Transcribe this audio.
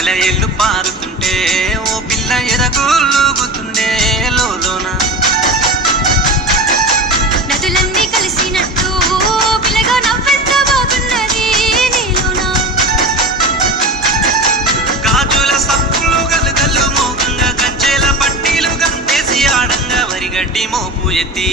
సెలయేళ్ళు పారుతుంటే ఓ పిల్ల ఎదగూలుగుతుండే లోన నదులన్నీ కలిసినట్టు పిల్లగా నవ్వెంత బాగున్నది నీలోన గాజుల సప్పులు గలుగలు మోగంగా గజ్జెల పట్టీలు గంతేసి ఆడంగా వరిగడ్డి మోపు ఎత్తి